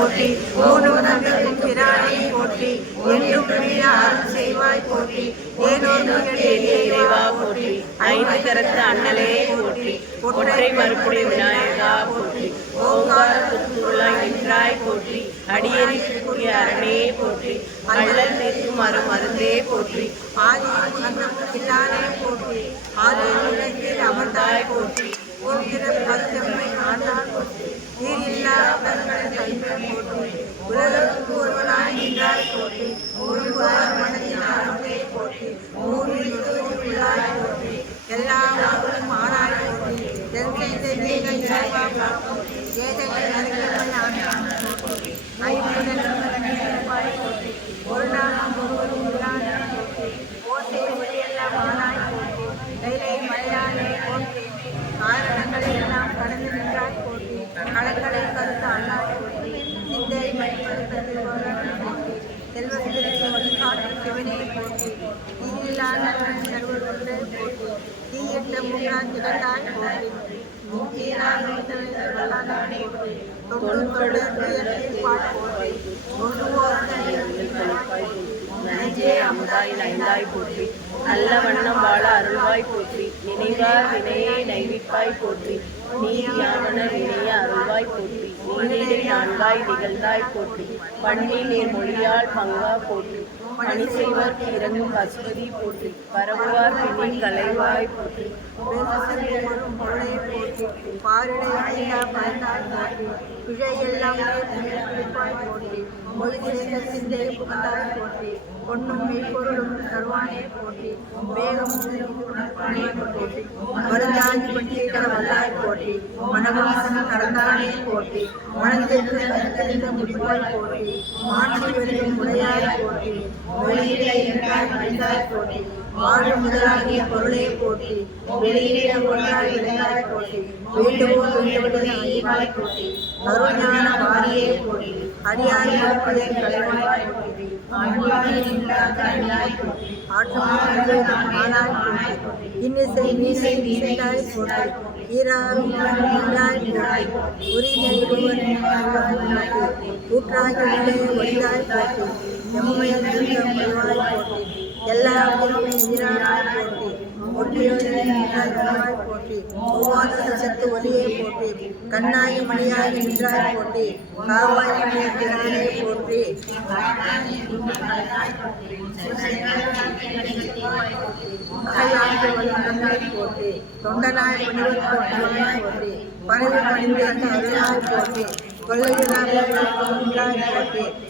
போற்றி மூணுலகத்தின் பிரானை போற்றி என்றும் பெரிய அருள் செய்வாய் போற்றி ஏனோர் இறைவா போற்றி ஐந்து கரத்து அண்ணலே போற்றி ஒற்றை மறுப்புடைய விநாயகா போற்றி ஓங்கார நின்றாய் போற்றி அடியேறிக்கூடிய அரணே போற்றி அள்ளல் நிற்கும் அரு மருந்தே போற்றி போற்றி ஆதி அமர்ந்தாய் போற்றி போற்றி. நீரில்லா கண்களை கைமை உலகத்துக்கு ஒருவனாய் நின்றாய் போற்றி. வழிகாட்டு நெஞ்சே அமுதாய் நைந்தாய் போற்றி நல்ல வண்ணம் வாழ அருள்வாய் போற்றி நினைவார் வினையை நைவிப்பாய் போற்றி நீர் யாவன வினைய அருள்வாய் போற்றி நீ நான்காய் நிகழ்ந்தாய் போற்றி பண்ணி நீர் மொழியால் பங்கா போற்றி பணி செய்வார்க்கு இறங்கும் பசுபதி போற்றி பரவுவார் பிணி கலைவாய் போற்றி பேசும் பொருளை போற்றி பாரிடை அழியா பயந்தாய் போற்றி பிழையெல்லாம் பிழைப்பாய் போற்றி மொழிகிற சிந்தை புகழ்ந்தாய் போற்றி பொன்னும் மெய்ப்பொருளும் தருவானே போற்றி. வேகம் உணர்வானே வல்லாய் மனத்திற்கு கருத்தறிந்த முடிவாய் மாற்றி முறையாய் வெளியிலே இரண்டாய் மனிதாய் முதலாகிய பொருளே போட்டி வெளியிலே ஒன்றாய் விளையாய் போற்றி. கருஞான வாரியே இன்னிசை நீசை நீண்டாய் போற்றி ஈராய் நீண்டாய் போற்றி உரி நெறிபவர் போற்றி ஒளிதாய் போற்றி எம்மையில் எல்லா ஈராய் ஒட்டியோடு போற்றி. மூவாத சத்து ஒலியை போற்றி. கண்ணாகி மணியாய் நின்றாய் போற்றி. காவாய் மணியாகினாலே போற்றி. போற்றி. தொண்டனாய் பணிவர் போற்றி போற்றி. பணிவு பணிந்து அருளாய் போற்றி. கொள்ளையினாய் போற்றி.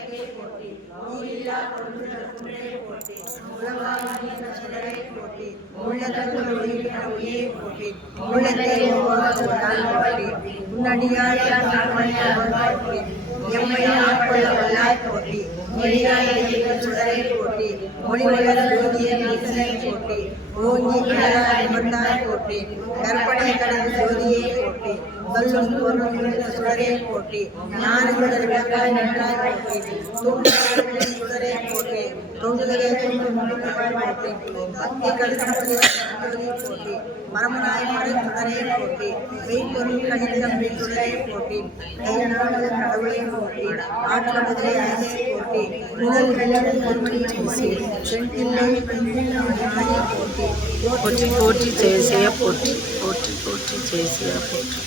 விரைவு பணிப்போர் வந்தே போற்றி மாற்றாய் போற்றி ஆட்வரும் ஜோதியை போற்றி ஆனந்தவானின் பாதம் போற்றி ஆறாரே போற்றி உடலுடனே போற்றி நீரில்லா கொண்டுள்ளே போற்றி உலகாய் சிலரை போற்றி உள்ளதற்கு ஒளியே போற்றி உள்ளத்தை போற்றி முன்னடியாய் போற்றி எம்மை ஆட்கொள்ள வல்லாய் போற்றி மொழியாய் சுடரை போற்றி மொழி வளர் ஜோதியை ஈசனை போற்றி ஓங்கி கடலாய் நிமிர்ந்தாய் போற்றி கற்பனை கடல் ஜோதியை போற்றி சொல்லும் பொருளும் சுடரே போற்றி ஞானங்கள் விளக்காய் நின்றாய் போற்றி தூண்டுதலின் சுடரே போற்றி தோன்றுதலே தோன்றும் போற்றி பக்தி கடுத்தபடி போற்றி மரமனாய் மறை சுடரே போற்றி மெய்ப்பொருள் கணிதம் சுடரே போற்றி கையனாவது கடவுளை போற்றி ஆற்றமுதலை அரசை போற்றி முதல் வெள்ளம் பொன்மணி போற்றி செந்தில்லை போற்றி போற்றி போற்றி ஜெயசிய போற்றி போற்றி போற்றி ஜெயசிய போற்றி